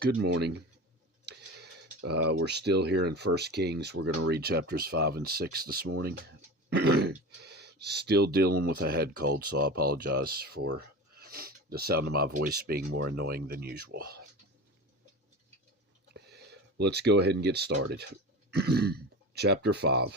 Good morning. We're still here in First Kings. We're going to read chapters 5 and 6 this morning. Still dealing with a head cold, so I apologize for the sound of my voice being more annoying than usual. Let's go ahead and get started. Chapter 5.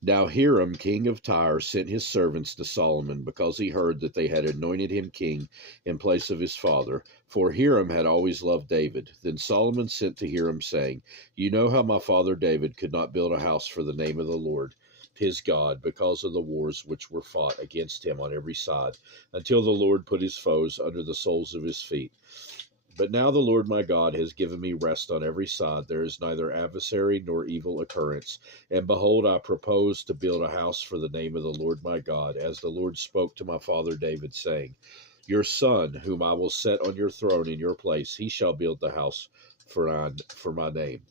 Now Hiram, king of Tyre, sent his servants to Solomon because he heard that they had anointed him king in place of his father, for Hiram had always loved David. Then Solomon sent to Hiram, saying, You know how my father David could not build a house for the name of the Lord his God because of the wars which were fought against him on every side, until the Lord put his foes under the soles of his feet. But now the Lord my God has given me rest on every side. There is neither adversary nor evil occurrence. And behold, I propose to build a house for the name of the Lord my God, as the Lord spoke to my father David, saying, Your son, whom I will set on your throne in your place, he shall build the house for my name.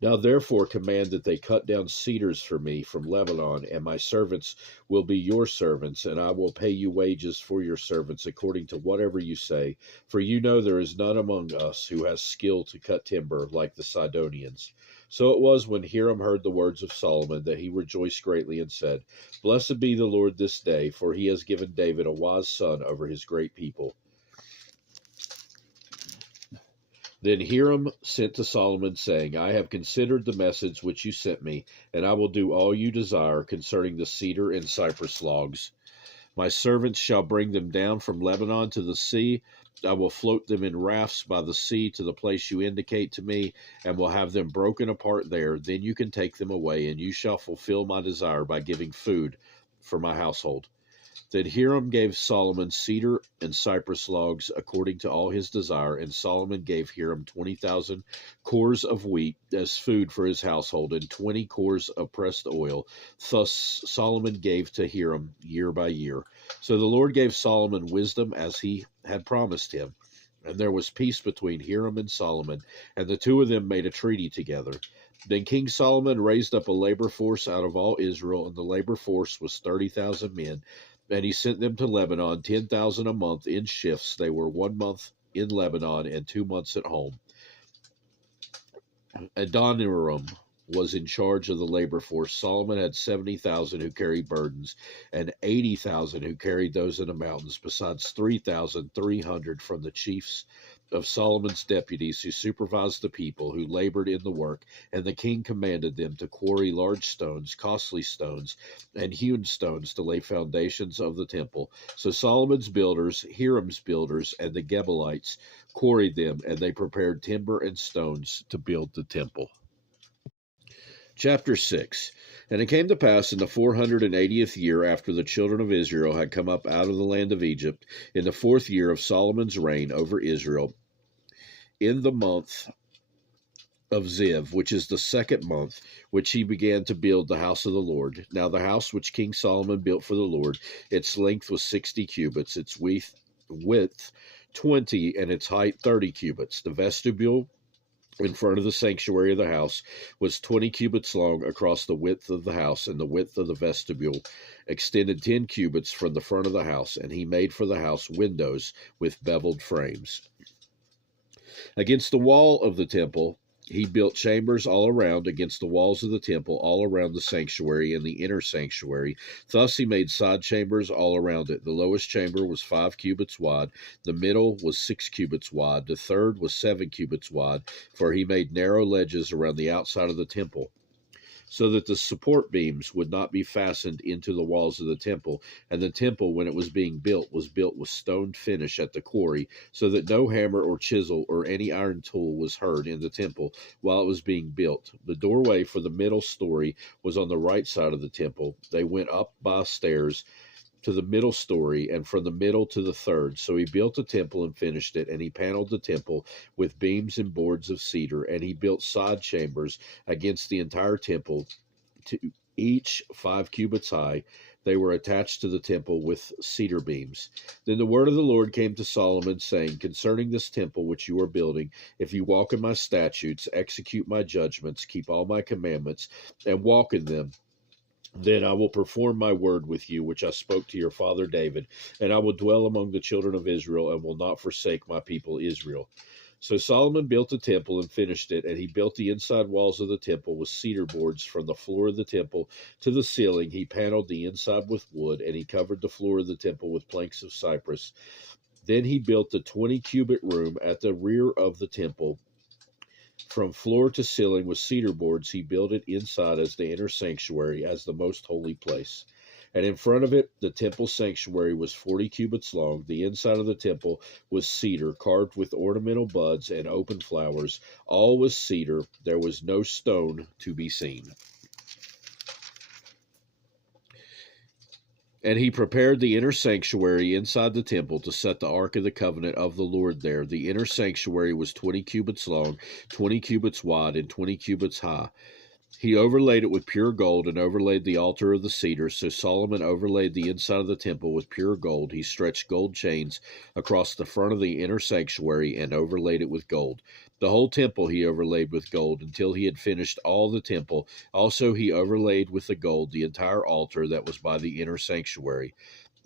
Now therefore command that they cut down cedars for me from Lebanon, and my servants will be your servants, and I will pay you wages for your servants according to whatever you say. For you know there is none among us who has skill to cut timber like the Sidonians. So it was when Hiram heard the words of Solomon that he rejoiced greatly and said, Blessed be the Lord this day, for he has given David a wise son over his great people. Then Hiram sent to Solomon, saying, I have considered the message which you sent me, and I will do all you desire concerning the cedar and cypress logs. My servants shall bring them down from Lebanon to the sea. I will float them in rafts by the sea to the place you indicate to me, and will have them broken apart there. Then you can take them away, and you shall fulfill my desire by giving food for my household. Then Hiram gave Solomon cedar and cypress logs according to all his desire, and Solomon gave Hiram 20,000 cores of wheat as food for his household, and 20 cores of pressed oil. Thus Solomon gave to Hiram year by year. So the Lord gave Solomon wisdom as he had promised him. And there was peace between Hiram and Solomon, and the two of them made a treaty together. Then King Solomon raised up a labor force out of all Israel, and the labor force was 30,000 men. And he sent them to Lebanon, 10,000 a month in shifts. They were 1 month in Lebanon and 2 months at home. Adoniram was in charge of the labor force. Solomon had 70,000 who carried burdens, and 80,000 who carried those in the mountains, besides 3,300 from the chiefs of Solomon's deputies who supervised the people who labored in the work. And the king commanded them to quarry large stones, costly stones, and hewn stones to lay foundations of the temple. So Solomon's builders, Hiram's builders, and the Gebalites quarried them, and they prepared timber and stones to build the temple. Chapter 6. And it came to pass in the 480th year after the children of Israel had come up out of the land of Egypt, in the 4th year of Solomon's reign over Israel, in the month of Ziv, which is the 2nd month, which he began to build the house of the Lord. Now the house which King Solomon built for the Lord, its length was 60 cubits, its width 20, and its height 30 cubits. The vestibule in front of the sanctuary of the house was 20 cubits long across the width of the house, and the width of the vestibule extended 10 cubits from the front of the house, and he made for the house windows with beveled frames. Against the wall of the temple, he built chambers all around against the walls of the temple, all around the sanctuary and the inner sanctuary. Thus he made side chambers all around it. The lowest chamber was 5 cubits wide. The middle was 6 cubits wide. The third was 7 cubits wide, for he made narrow ledges around the outside of the temple, so that the support beams would not be fastened into the walls of the temple. And the temple, when it was being built, was built with stone finish at the quarry, so that no hammer or chisel or any iron tool was heard in the temple while it was being built. The doorway for the middle story was on the right side of the temple. They went up by stairs to the middle story, and from the middle to the third. So he built the temple and finished it, and he paneled the temple with beams and boards of cedar, and he built side chambers against the entire temple, to each 5 cubits high. They were attached to the temple with cedar beams. Then the word of the Lord came to Solomon, saying, Concerning this temple which you are building, if you walk in my statutes, execute my judgments, keep all my commandments, and walk in them, Then I will perform my word with you, which I spoke to your father David, and I will dwell among the children of Israel, and will not forsake my people Israel. So Solomon built the temple and finished it, and he built the inside walls of the temple with cedar boards from the floor of the temple to the ceiling. He paneled the inside with wood, and he covered the floor of the temple with planks of cypress. Then he built the 20-cubit room at the rear of the temple. From floor to ceiling with cedar boards, he built it inside as the inner sanctuary, as the most holy place. And in front of it, the temple sanctuary was 40 cubits long. The inside of the temple was cedar, carved with ornamental buds and open flowers. All was cedar. There was no stone to be seen. And he prepared the inner sanctuary inside the temple to set the ark of the covenant of the Lord there. The inner sanctuary was 20 cubits long, 20 cubits wide, and 20 cubits high. He overlaid it with pure gold and overlaid the altar of the cedar. So Solomon overlaid the inside of the temple with pure gold. He stretched gold chains across the front of the inner sanctuary and overlaid it with gold. The whole temple he overlaid with gold until he had finished all the temple. Also he overlaid with the gold the entire altar that was by the inner sanctuary.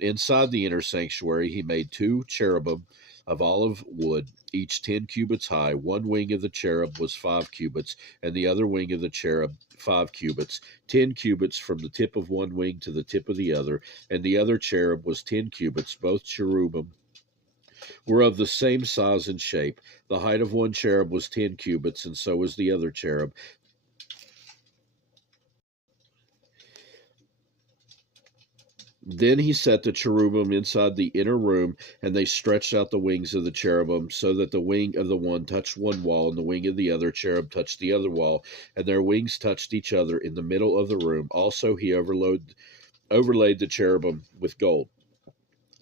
Inside the inner sanctuary he made 2 cherubim of olive wood, each 10 cubits high. One wing of the cherub was 5 cubits, and the other wing of the cherub 5 cubits, 10 cubits from the tip of one wing to the tip of the other, and the other cherub was 10 cubits. Both cherubim were of the same size and shape. The height of one cherub was 10 cubits, and so was the other cherub. Then he set the cherubim inside the inner room, and they stretched out the wings of the cherubim, so that the wing of the one touched one wall, and the wing of the other cherub touched the other wall, and their wings touched each other in the middle of the room. Also he overlaid the cherubim with gold.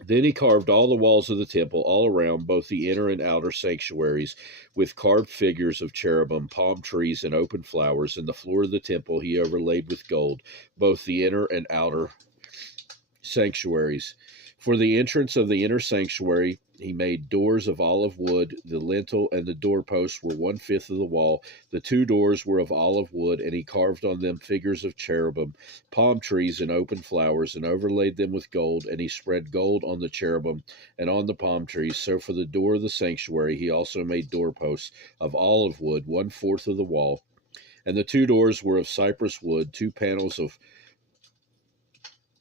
Then he carved all the walls of the temple all around, both the inner and outer sanctuaries, with carved figures of cherubim, palm trees, and open flowers. And the floor of the temple he overlaid with gold, both the inner and outer sanctuaries. For the entrance of the inner sanctuary, he made doors of olive wood. The lintel and the doorposts were 1/5 of the wall. The 2 doors were of olive wood, and he carved on them figures of cherubim, palm trees, and open flowers, and overlaid them with gold. And he spread gold on the cherubim and on the palm trees. So for the door of the sanctuary, he also made doorposts of olive wood, 1/4 of the wall. And the 2 doors were of cypress wood. 2 panels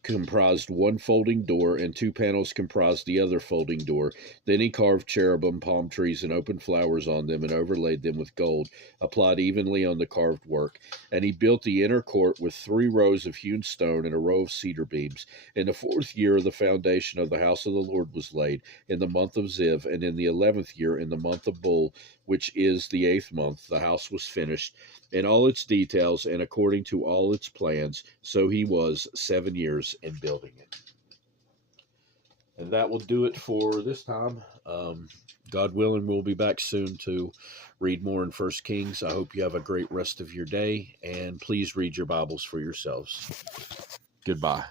comprised one folding door, and 2 panels comprised the other folding door. Then he carved cherubim, palm trees, and open flowers on them, and overlaid them with gold, applied evenly on the carved work. And he built the inner court with 3 rows of hewn stone and a row of cedar beams. In the 4th year, the foundation of the house of the Lord was laid, in the month of Ziv, and in the 11th year, in the month of Bul, which is the 8th month, the house was finished in all its details and according to all its plans. So he was 7 years in building it. And that will do it for this time. God willing, we'll be back soon to read more in 1 Kings. I hope you have a great rest of your day, and please read your Bibles for yourselves. Goodbye.